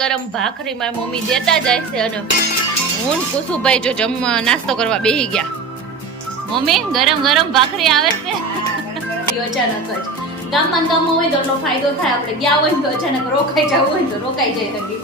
ગરમ ભાખરી મારી મમ્મી દેતા જાય છે અને હું કુસુભાઈ જો જમવા નાસ્તો કરવા બેહી ગયા. મમ્મી ગરમ ગરમ ભાખરી આવે છે. અચાનક જ ગામમાં હોય તો એટલો ફાયદો થાય. આપણે ગયા હોય તો અચાનક રોકાઈ જવું હોય તો રોકાઈ જાય. થકી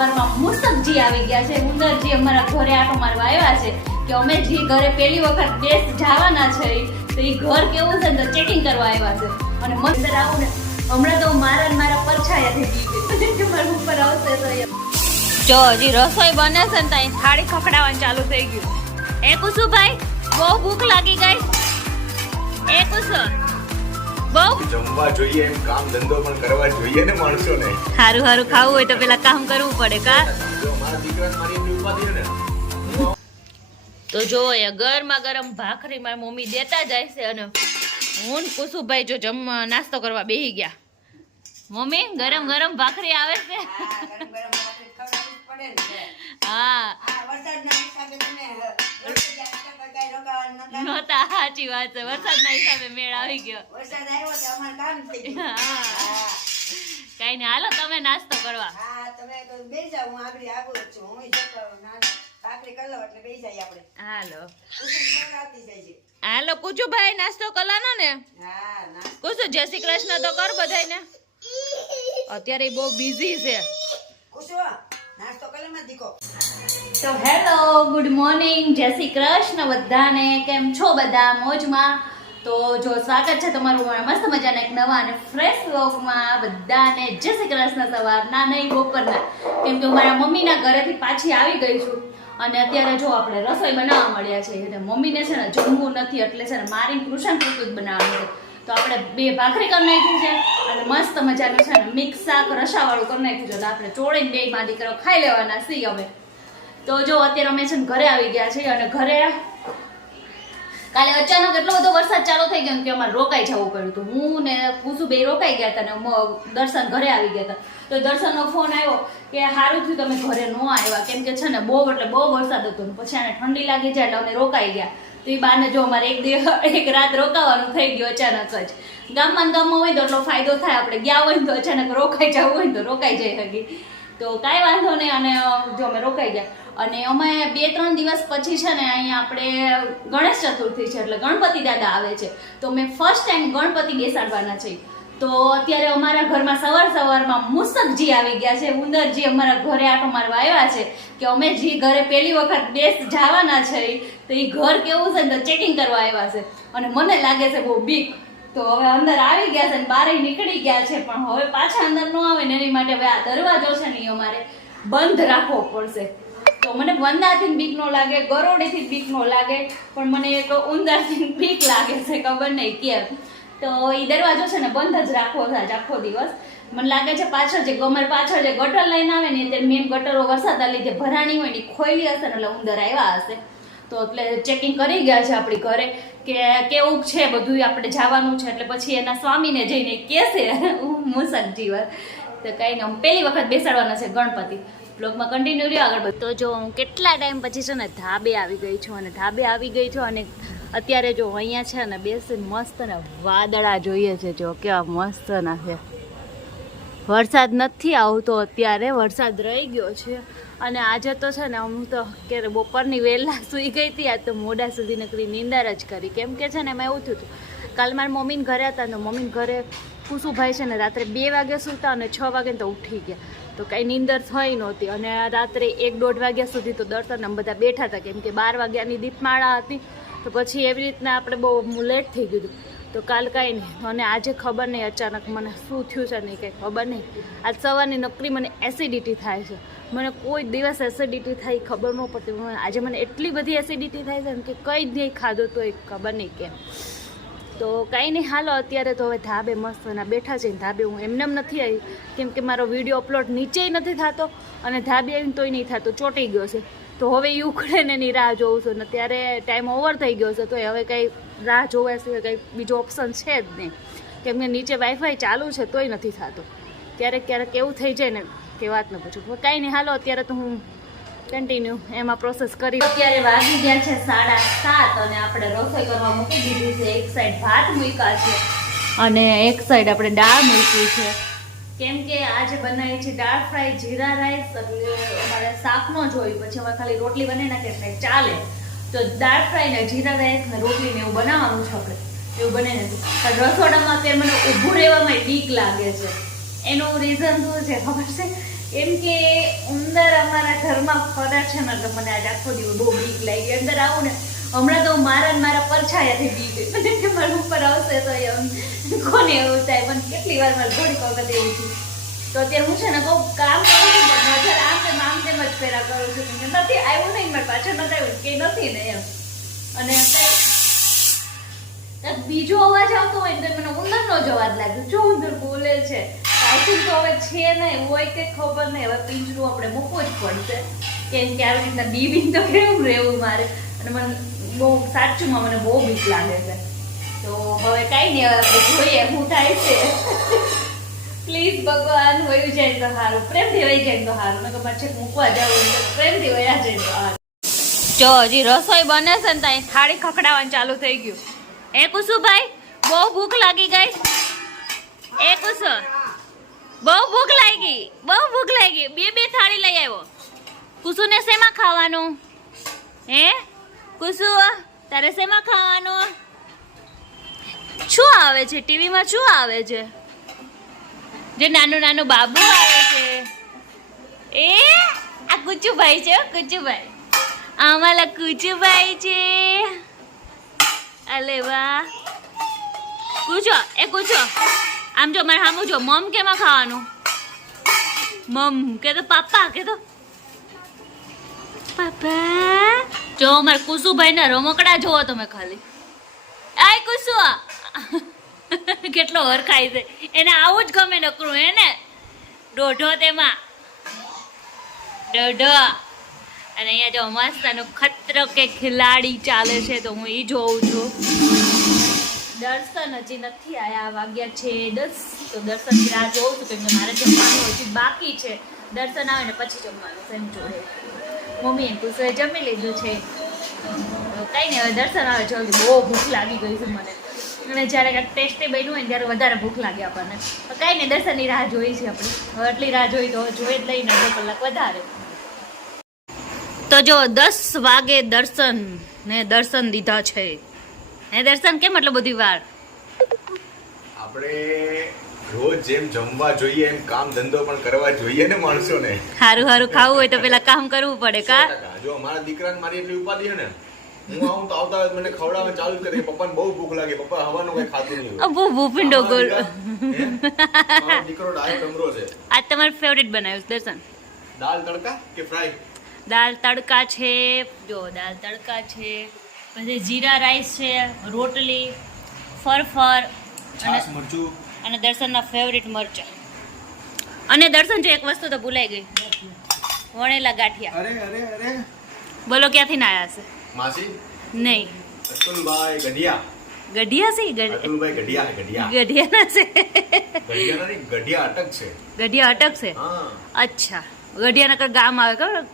ઘરમાં મુસકજી આવી ગયા છે. ઉંદરજી અમારા ઘરે આટો મારવા આવ્યા છે કે અમે જે ઘરે પહેલી વખત દેશ જવાના છે તો એ ઘર કેવું છે તો ચેકિંગ કરવા આવ્યા છે. અને મંદિર આવું ને હમણાં તો મારા પરછાયા થઈ ગઈ મારા ઉપર આવશે તો જો હજી રસોઈ બને છે ને ત્યાં થાળી ખખડાવવાનું ચાલુ થઈ ગયું. એ કુસુભાઈ બહુ ભૂખ લાગી ગઈ. એ કુસુ બહુ જમવા જોઈએ એમ કામ ધંધો પણ કરવા જોઈએ ને માણસોને. હારું હારું ખાવું હોય તો પેલા કામ કરવું પડે કા. મારા દીકરાને મારી એટલી ઉપાધિ ને તો જો એ ગરમા ગરમ ભાખરી મારી મમ્મી દેતા જાય છે અને હું કુસુભાઈ જો જમવા નાસ્તો કરવા બેહી ગયા. મમ્મી ગરમ ગરમ ભાખરી આવે છે. હા નહોતા સાચી વાત છે. વરસાદના હિસાબે મેળ આવી ગયો. કઈ નઈ હાલો તમે નાસ્તો કરવા. હાલો હાલો કુચુભાઈ નાસ્તો કલાનો ને. કુસુ જય શ્રી કૃષ્ણ તો કર બધાયને. અત્યારે બહુ બિઝી છે. તો હેલો ગુડ મોર્નિંગ જય શ્રી કૃષ્ણ બધાને. કેમ છો બધા? મોજમાં? તો જો સ્વાગત છે તમારું મારા મસ્ત મજાના એક નવા અને ફ્રેશ વ્લોગમાં. બધાને જય શ્રી કૃષ્ણ સવારના નહીં બપોરના. કેમ કે હું મારા મમ્મીના ઘરેથી પાછી આવી ગઈ છું અને અત્યારે જો આપણે રસોઈ બનાવવા મળ્યા છે અને મમ્મીને છે ને જમવું નથી એટલે છે ને મારી કૃષ્ણ પૂરતું જ બનાવવાનું છે. તો આપણે બે ભાખરી કરી નાખી છે અને મસ્ત મજાનું છે ને મિક્સ શાક રસાવાળું કરી નાખ્યું છે. તો આપણે ચોળીને બે માં દીકરો ખાઈ લેવાના છીએ અમે. તો જો અત્યારે અમે છે ને ઘરે આવી ગયા છીએ અને ઘરે કાલે અચાનક એટલો બધો વરસાદ ચાલુ થઈ ગયો કે અમારે રોકાઈ જવું પડ્યું. તો હું ને કુસુ બે રોકાઈ ગયા હતા ને દર્શન ઘરે આવી ગયા હતા. તો દર્શનનો ફોન આવ્યો કે સારું થયું તમે ઘરે ન આવ્યા કેમ કે છે ને બહુ એટલે બહુ વરસાદ હતો ને પછી આને ઠંડી લાગી જાય એટલે અમે રોકાઈ ગયા. તો એ બાને જો અમારે એક રાત રોકાવાનું થઈ ગયું અચાનક જ. ગામમાં હોય તો એટલો ફાયદો થાય. આપણે ગયા હોય તો અચાનક રોકાઈ જવું હોય તો રોકાઈ જાય હકી. તો કાંઈ વાંધો નહીં અને જો અમે રોકાઈ ગયા. અને અમે 2-3 દિવસ પછી છે ને અહીંયા આપણે ગણેશ ચતુર્થી છે એટલે ગણપતિ દાદા આવે છે. તો અમે ફર્સ્ટ ટાઈમ ગણપતિ બેસાડવાના છે. તો અત્યારે અમારા ઘરમાં સવારમાં મુસકજી આવી ગયા છે. ઉંદરજી અમારા ઘરે આટો મારવા આવ્યા છે કે અમે જે ઘરે પહેલી વખત દેશ જવાના છે તો એ ઘર કેવું છે ને તો ચેકિંગ કરવા આવ્યા છે. અને મને લાગે છે બહુ બીક. તો હવે અંદર આવી ગયા છે ને બહાર નીકળી ગયા છે પણ હવે પાછા અંદર ન આવે ને એની માટે હવે આ દરવાજો છે ને અમારે બંધ રાખવો પડશે. તો મને વંદાથી બીક નો લાગે, ગરોડીથી બીક નો લાગે પણ મને એક ઉંદરથી બીક લાગે છે ખબર નહીં કેમ. તો એ દરવાજો છે ને બંધ જ રાખવો છે આખો દિવસ. મને લાગે છે પાછળ જે ગટર લઈને આવે ને તે મેન ગટરો વરસાદના લીધે ભરાણી હોય ને ખોઈલી હશે ને એટલે ઉંદર આવ્યા હશે. તો એટલે ચેકિંગ કરી ગયા છે આપણી ઘરે કે કેવું છે બધું આપણે જવાનું છે એટલે પછી એના સ્વામીને જઈને કહેશે મુસક જીવન. તો કંઈ નહીં પહેલી વખત બેસાડવાના છે ગણપતિ. બ્લોગમાં કન્ટિન્યુ રહ્યો આગળ બધું. તો જો હું કેટલા ટાઈમ પછી છે ને ધાબે આવી ગઈ છું અને અત્યારે જો અહીંયા છે ને બેસીને મસ્ત ને વાદળા જોઈએ છે. જો કેવા મસ્ત ના છે. વરસાદ નથી આવતો અત્યારે, વરસાદ રહી ગયો છે. અને આજે તો છે ને હું તો કે બપોરની વહેલા સૂઈ ગઈ હતી. આજ તો મોડા સુધી નકરી નીંદર જ કરી. કેમ કે છે ને એમાં એવું થયું હતું કાલ મારા મમ્મીને ઘરે હતા ને મમ્મીને ઘરે કુસુભાઈ છે ને રાત્રે 2 વાગે સૂતા અને 6 વાગે તો ઉઠી ગયા. તો કાંઈ નીંદર થઈ નહોતી અને રાત્રે 1-1.5 વાગ્યા સુધી તો દર્શન અમે બધા બેઠા હતા કેમ કે 12 વાગ્યાની દીપમાળા હતી. તો પછી એવી રીતના આપણે બહુ લેટ થઈ ગયું. તો કાલ કાંઈ નહીં અને આજે ખબર નહીં અચાનક મને શું થયું છે નહીં કંઈ ખબર નહીં. આજ સવારની નકરી મને એસિડિટી થાય છે. મને કોઈ દિવસ એસિડિટી થાય ખબર ન પડતી. આજે મને એટલી બધી એસિડિટી થાય છે ને કે કંઈ જ નહીં ખાધું તો એ ખબર નહીં કેમ. તો કાંઈ નહીં હાલો અત્યારે તો હવે ધાબે મસ્ત ના બેઠા છે. ધાબે હું એમને નથી આવી કેમ કે મારો વિડીયો અપલોડ નીચેય નથી થતો અને ધાબે આવીને તોય નહીં થતો, ચોંટી ગયો છે. તો હવે એ ઉખડે ને એની રાહ જોઉં છું ને ત્યારે ટાઈમ ઓવર થઈ ગયો છે. તો હવે કંઈ રાહ જોવા સિવાય કંઈ બીજો ઓપ્શન છે જ નહીં કેમ કે નીચે વાઈફાઈ ચાલુ છે તોય નથી થતું. ક્યારેક એવું થઈ જાય ને કે વાત ન પૂછું. કાંઈ નહીં હાલો અત્યારે તો હું કન્ટિન્યુ એમાં પ્રોસેસ કરી. અત્યારે વાગી ગયા છે 7:30 અને આપણે રસોઈ કરવા મૂકી દીધી છે. એક સાઈડ ભાત મૂક્યા છે અને એક સાઈડ આપણે દાળ મૂકી છે. કેમ કે આજે બનાવી છે દાળ ફ્રાય જીરા રાઈસ, એટલે અમારે શાક નો જોઈ, પછી અમારે ખાલી રોટલી બનાવી નાખે એટલે ચાલે. તો દાળ ફ્રાય ને જીરા રાઈસ ને રોટલી ને એવું બનાવવાનું છે આપણે. એવું બને નથી. પણ રસોડામાં અત્યારે મને ઊભું રહેવામાં બીક લાગે છે. એનું રીઝન શું છે ખબર છે? એમ કે ઉંદર અમારા ઘરમાં ફરે છે ને, એટલે મને આજે આખો દિવસ બહુ બીક લાગી. અંદર આવું ને હમણાં તો મારા પરછાયાથી બીક મને કે મારા ઉપર આવશે તો એમ કોને એવું થાય. પણ કેટલી વાર મારે થોડીક વખત એવું થયું. તો અત્યારે હું છે ને બહુ કામ કરું છું, પણ નજર આમ તેમ જ પેલા કરું છું. નથી આવ્યું નહીં, મારી પાછળ નથી આવ્યું કે નથી ને એમ. અને બીજો અવાજ આવતો હોય ને તો મને ઉંદરનો જ અવાજ લાગ્યો. જો ઉંદર બોલે છે આઈ થિંક તો હવે છે નહીં હોય કે ખબર નહીં. હવે પિંજરું આપણે મૂકવું જ પડશે, કેમ કે આવી રીતના બીબી તો કેવું રહેવું મારે. અને મને બહુ સાચુંમાં મને બહુ બીક લાગે છે. તો હવે કાંઈ નહીં, હવે આપણે જોઈએ શું થાય છે. પ્લીઝ ભગવાન વયું જાય તો સારું, પ્રેમથી વહી જાય તો સારું. નકર મારે છેક મૂકવા જવું તો પ્રેમથી વયા જાય તો સારું. જો હજી રસોઈ બને છે ને ત્યાં થાળી ખખડાવવાનું ચાલુ થઈ ગયું. એ કુસુભાઈ બહુ ભૂખ લાગી ગઈ. એ કુસુ બહુ ભૂખ લાગી, બહુ ભૂખ લાગી. બે થાળી લઈ આવ્યો. કુસુને શેમાં ખાવાનું? હે કુસુ તારે શેમાં ખાવાનું? શું આવે છે ટીવીમાં? શું આવે છે? જે નાનું બાબુ આવે છે એ આ કુચુભાઈ છે. કુચુભાઈ અમારા કુચુભાઈ છે. અલે વાહ. કૂચો એ કૂચો આમ જો મારે સામું જો. મમ કેમાં ખાવાનું? મમ કે તો પાપા કે તો પાપા. જો મારે કુસુભાઈ ના રમકડા જોવો તમે ખાલી. આય કુસુ કેટલો હરખાય છે. એને આવું જ ગમે નકરું એને દોઢો તેમાં દોઢો. અને અહીંયા જો મસ્ત એનો ખતરો કે ખિલાડી ચાલે છે તો હું એ જોઉં છું. દર્શન હજી નથી આયા, વાગ્યા છે 10. તો દર્શનની રાહ જોઉં છું કેમ કે મારે જમવાનું હજી બાકી છે. દર્શન આવે ને પછી જમવાનું છે એમ જોડે. મમ્મીએ કુસુએ જમી લીધું છે. કઈ નહીં, હવે દર્શન આવે જલ્દી. બહુ ભૂખ લાગી ગઈ છે મને. અને જ્યારે કાંઈક ટેસ્ટી બન્યું હોય ને ત્યારે વધારે ભૂખ લાગે આપણને. કઈ નહીં, દર્શનની રાહ જોઈ છે આપણે. હવે એટલી રાહ જોઈ તો જોઈ જ લઈને 2 કલાક વધારે. તો જો 10 વાગે દર્શન દીધા છે. હે દર્શન કેમ એટલો બધી વાર? આપણે રોજ જેમ જમવા જોઈએ એમ કામ ધંધો પણ કરવા જોઈએ ને માણસોને. હારું ખાવું હોય તો પેલા કામ કરવું પડે કા? જો મારા દીકરાને મારી એટલી ઉપાધિ છે ને, હું આવું તો આવતા મને ખવડાવવાનું ચાલુ જ કરે. પપ્પાને બહુ ભૂખ લાગે, પપ્પા હવાનું કઈ ખાતું નહીં હોય. બહુ ભૂપિંડો ગોળ. મારો દીકરો ડાયો ડમરો છે. આજ તમારું ફેવરિટ બનાવ્યું દર્શન? દાલ તડકા કે ફ્રાય? દાલ તડકા છે. જો દાલ તડકા છે, પછી જીરા રાઈસ છે, રોટલી, ફરફર છાશ મરચું અને દર્શનના ફેવરિટ મરચા. અને દર્શન જો એક વસ્તુ તો ભૂલાઈ ગઈ, વણેલા ગાંઠિયા. અરે બોલો ક્યાંથી ના આવ્યા છે? માસી નહીં, અતુલભાઈ ગઢિયા. ગઢિયા છે. અતુલભાઈ ગઢિયા ગઢિયા ના છે. ગઢિયા નહીં, ગઢિયા અટક છે. ગઢિયા અટક છે. હા અચ્છા, ગઢિયા નકર ગામ આવે ખબર?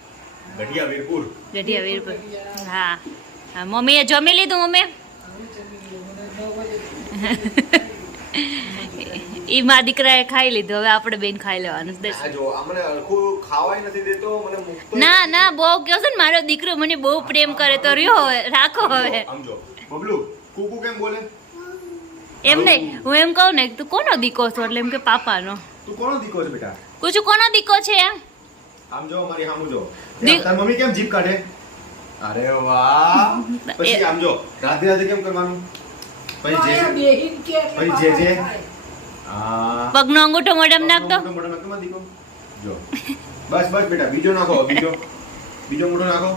ગઢિયા વીરપુર. ગઢિયા વીરપુર. હા હા. મમ્મીએ જમી લીધું? મમ્મી ઈ માં દીકરાએ ખાઈ લીધું. હવે આપણે બેન ખાઈ લેવાનું. આ જો અમને હરખું ખાવાય નથી દેતો, મને મુકતો. ના બહુ કહો છો ને મારો દીકરો મને બહુ પ્રેમ કરે તો રહ્યો હવે રાખો. હવે સમજો બબલુ કુકુ કેમ બોલે? એમ નહીં, હું એમ કહું ને તું કોનો દીકો છો એટલે એમ કે પાપાનો. તું કોનો દીકો છે બેટા? પૂછું કોનો દીકો છે એમ? આમ જો મારી સામું જો. તાર મમ્મી કેમ જીભ કાઢે? અરે વાહ. પછી આમ જો રાધે રાધે કેમ કરવાનું? પછી જે હા પગનો અંગૂઠો મોઢામાં નાખ દો. મોઢામાં કેમ દીકો? જો બસ બેટા, બીજો નાખો. બીજો મોઢો નાખો.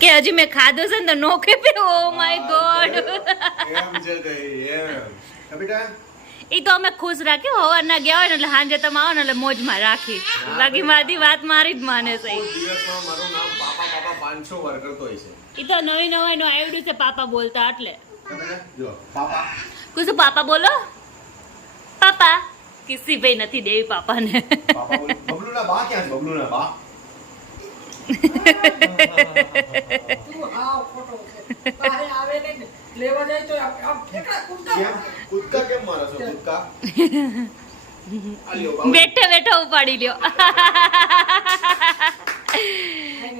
કે હજી મેં ખાધું છે ને તો નો ખેપે. Oh my God. એમ છે કઈ એમ બેટા. ઈ તો અમે ખુશ રાખ્યું. હવારના ગયા હોય ને એટલે સાંજે તમે આવો ને એટલે મોજમાં રાખી. બાકી મારી વાત મારી જ માને છે. દિવસમાં મારું નામ પાપા 500 વાર કરતો હોય છે. ઈ તો નવી નું આવડ્યું છે પાપા બોલતા એટલે. જો પાપા કુછ પાપા બોલો. પાપા કિસી ભાઈ નથી દેવી પાપાને. પાપા બોલ. બબલુના બા ક્યાં છે? બબલુના બા તું હાવ ખોટો છે. તારે આવે ને લેવા જાય તો આમ ઠેકડા કૂદકા. કેમ કૂદકા કેમ મારો છો? કૂદકા આલ્યો બાબુ બેઠે બેઠો ઉપાડી લ્યો.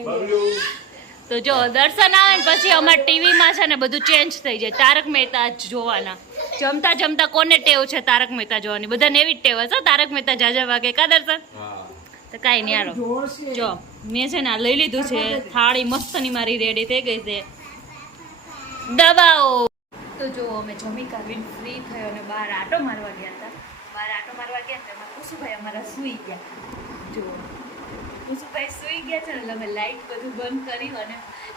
બાબુ તો જો દર્શન આવે ને પછી અમારા ટીવીમાં છે ને બધું ચેન્જ થઈ જાય. તારક મહેતા જ જોવાના. જમતા જમતા કોને ટેવ છે તારક મહેતા જોવાની? બધાને એવી જ ટેવ હશે તારક મહેતા જાજા વાગે. કા દર્શન? હા તો કાંઈ નહીં હાલો. જો મેં છે ને આ લઈ લીધું છે. થાળી મસ્તની મારી રેડી થઈ ગઈ છે. દવાઓ તો જો અમે જમી કાઢીને ફ્રી થયો અને બહાર આટો મારવા ગયા હતા. બહાર આટો મારવા ગયા હતા એમાં કુસુભાઈ અમારા સૂઈ ગયા. જો કુસુભાઈ સૂઈ ગયા છે ને એટલે અમે લાઇટ બધું બંધ કરી અને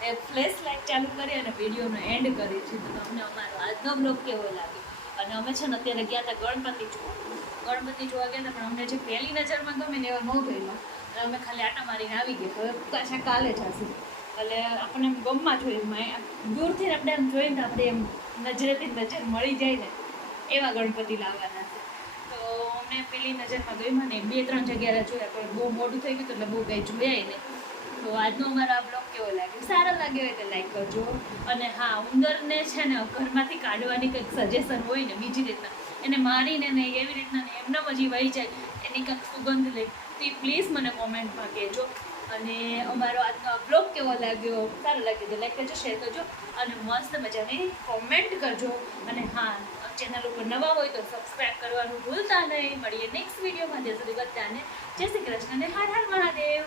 એ ફ્લેશ લાઇટ ચાલુ કરી અને વિડીયોનો એન્ડ કરી છે. તો તમને અમારો આજનો બ્લોગ કેવો લાગ્યો? અને અમે છે ને અત્યારે ગયા હતા ગણપતિ જોવા. ગણપતિ જોવા ગયા હતા પણ અમને જે પહેલી નજરમાં ગમે ને એવા ન ગયેલા. એટલે અમે ખાલી આટા મારીને આવી ગયા. હવે પાછા કાલે જશે એટલે આપણને એમ ગમમાં જોઈએ. દૂરથી આપણે એમ જોઈએ ને આપણે એમ નજરેથી નજર મળી જાય ને એવા ગણપતિ લાવવાના છે. તો અમને પેલી નજરમાં ગઈ ને 2-3 જગ્યાએ જોયા પણ બહુ મોડું થઈ ગયું એટલે બહુ કંઈ જોયા નહીં. તો આજનો અમારો આ બ્લોગ કેવો લાગ્યો? સારો લાગ્યો હોય તો લાઈક કરજો. અને હા, ઉંદરને છે ને ઘરમાંથી કાઢવાની કંઈક સજેશન હોય ને બીજી રીતના એને મારીને ને એવી રીતના ને એમને હજી વહી જાય એની કંઈક સુગંધ લઈ તો પ્લીઝ મને કોમેન્ટમાં કહેજો. અને અમારો આજનો બ્લોગ કેવો લાગ્યો? સારો લાગ્યો તો લાઈક કરજો, શેર કરજો અને મસ્ત મજાની કોમેન્ટ કરજો. અને હા, ચેનલ ઉપર નવા હોય તો સબસ્ક્રાઈબ કરવાનું ભૂલતા નહીં. મળીએ નેક્સ્ટ વિડીયોમાં. ત્યાં સુધી બધાને જય શ્રી કૃષ્ણ અને હર હર મહાદેવ.